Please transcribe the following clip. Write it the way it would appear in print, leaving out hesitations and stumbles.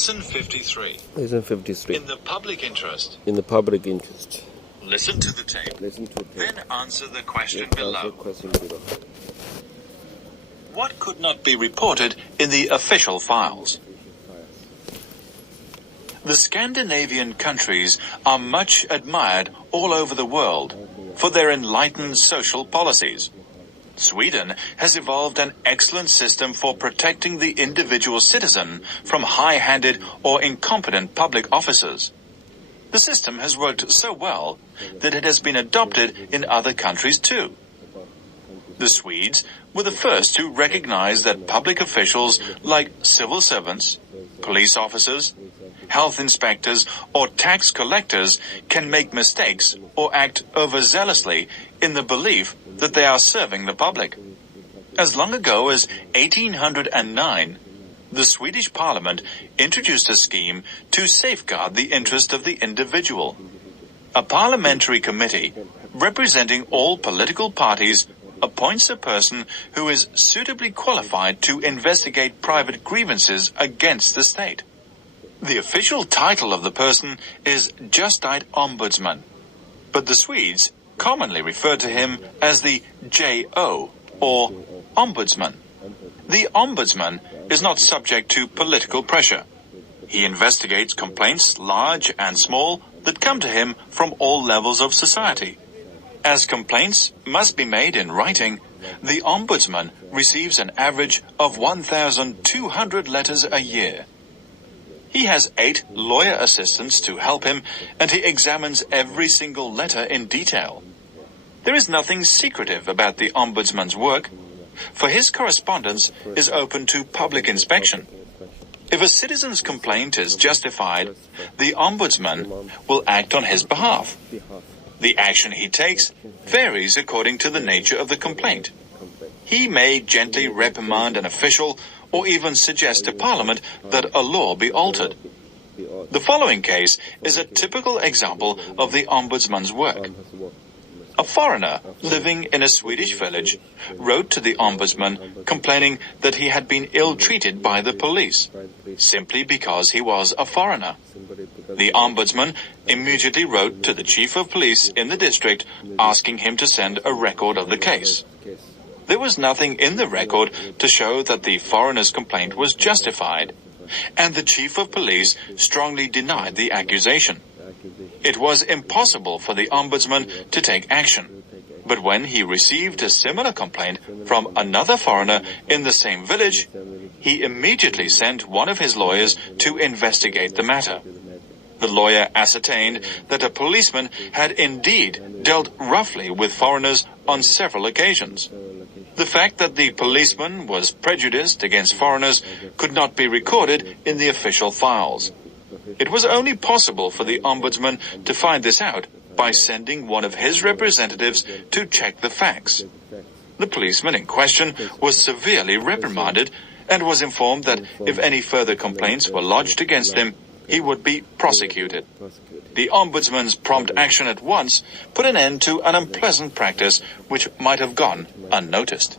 Lesson 53. Lesson 53. In the public interest. In the public interest. Listen to the tape. Listen to it. Then answer the question Answer below. question below. What could not be reported in the official files? The Scandinavian countries are much admired all over the world for their enlightened social policies. Sweden has evolved an excellent system for protecting the individual citizen from high-handed or incompetent public officers. The system has worked so well that it has been adopted in other countries too. The Swedes were the first to recognize that public officials like civil servants, police officers, health inspectors, or tax collectors can make mistakes or act overzealously in the belief that they are serving the public. As long ago as 1809, the Swedish Parliament introduced a scheme to safeguard the interest of the individual. A parliamentary committee representing all political parties appoints a person who is suitably qualified to investigate private grievances against the state. The official title of the person is Justitieombudsman, but the Swedes commonly refer to him as the J.O. or Ombudsman. The Ombudsman is not subject to political pressure. He investigates complaints, large and small, that come to him from all levels of society. As complaints must be made in writing, the Ombudsman receives an average of 1,200 letters a year. He has 8 lawyer assistants to help him, and he examines every single letter in detail. There is nothing secretive about the Ombudsman's work, for his correspondence is open to public inspection. If a citizen's complaint is justified, the Ombudsman will act on his behalf. The action he takes varies according to the nature of the complaint. He may gently reprimand an official or even suggest to Parliament that a law be altered. The following case is a typical example of the Ombudsman's work. A foreigner living in a Swedish village wrote to the Ombudsman complaining that he had been ill-treated by the police, simply because he was a foreigner. The Ombudsman immediately wrote to the chief of police in the district asking him to send a record of the case. There was nothing in the record to show that the foreigner's complaint was justified, and the chief of police strongly denied the accusation. It was impossible for the Ombudsman to take action, but when he received a similar complaint from another foreigner in the same village, he immediately sent one of his lawyers to investigate the matter. The lawyer ascertained that a policeman had indeed dealt roughly with foreigners on several occasions. The fact that the policeman was prejudiced against foreigners could not be recorded in the official files. It was only possible for the Ombudsman to find this out by sending one of his representatives to check the facts. The policeman in question was severely reprimanded and was informed that if any further complaints were lodged against him, he would be prosecuted. The Ombudsman's prompt action at once put an end to an unpleasant practice which might have gone unnoticed.